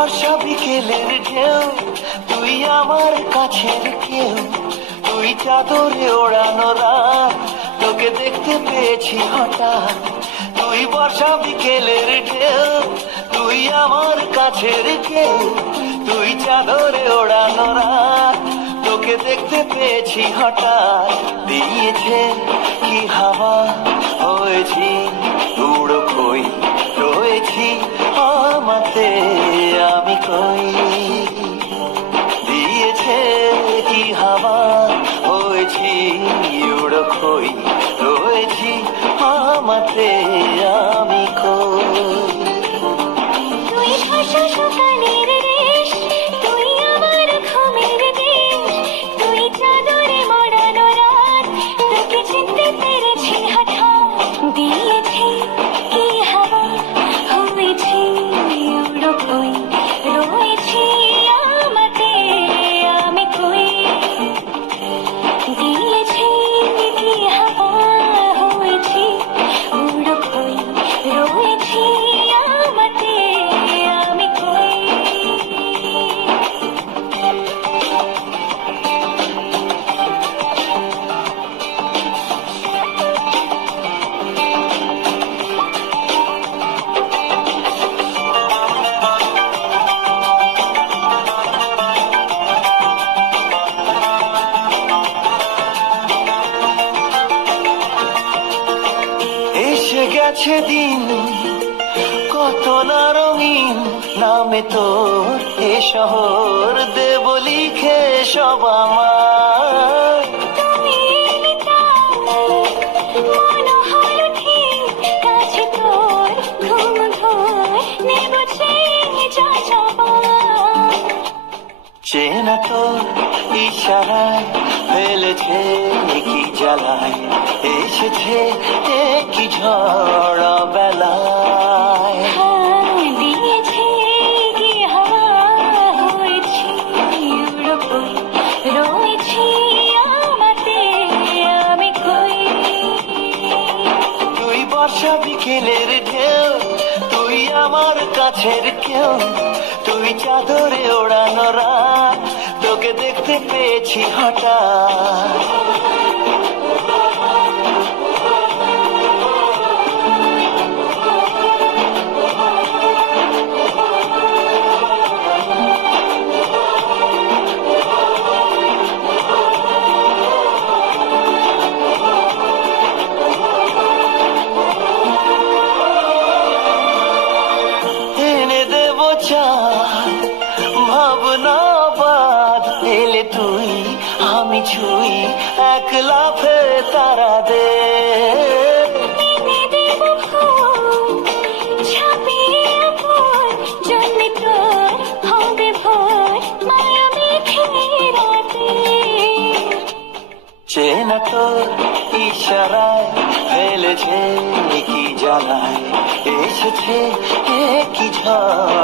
বর্ষা বিকেলের ঢেউ, তুই আমার কাছের কেউ, তুই চাদরে ওড়ানো রাত, তোকে দেখতে পেয়েছি হঠাৎ। তুই বর্ষা বিকেলের ঢেউ, তুই আমার কাছের কেউ, তুই চাদরে ওড়ানো রাত, তোকে দেখতে পেয়েছি হঠাৎ। দিয়েছে কি হাওয়া, হয়েছি উড়ো কই, রয়েছি আমাতে আমি কই। দিয়েছে কি হাওয়া, হয়েছি উড়ো কই, রয়েছি আমাতে আমি কই। তুই ভাষা সকালের দেশ, তুই আমার ঘুমের দেশ, তুই চাদরে মোড়ানো রাত, তোকে চিনতে পেরেছি হঠাৎ। দিয়েছি কি হাওয়া, হয়েছি উড়ো কই, রয়েছি আমাতে আমি কই। দিয়েছি কি হাওয়া, হয়েছি উড়ো কই, রয়েছি আমাতে আমি কই। এসে গেছে দিন কত না রঙিন, নামে তোর এ শহর দেব লিখে সব আমার। তুমি এলে তাই মন হলো ঠিক, কাছে তোর ঘুম ঘোর নেব চেয়ে যা সবার। চেনা তোর ইশারায় ফেলেছে কি জ্বালায়, এসেছে কি ঝড় বেলায়। দিয়েছে কি হাওয়া, হয়েছি উড়ো কই, রয়েছি আমাতে আমি কই। তুই বর্ষা বিকেলের ঢেউ, তুই আমার কাছের কেউ, তুই চাদরে ওড়ানো রাত, তোকে দেখতে পেয়েছি হঠাৎ। এনে দেব চাঁদ ভাবনা বাদ, এলে তুই আমি ছুই এক লাফে তারা দে। এনে দেব ফুল ছাপিয়ে আপন, জন্মে তোর হবে ভোর মায়া মেঘে রাতে। চেনা তোর ইশারায় ফেলেছে কি জ্বালায়, এসেছে কি ঝড়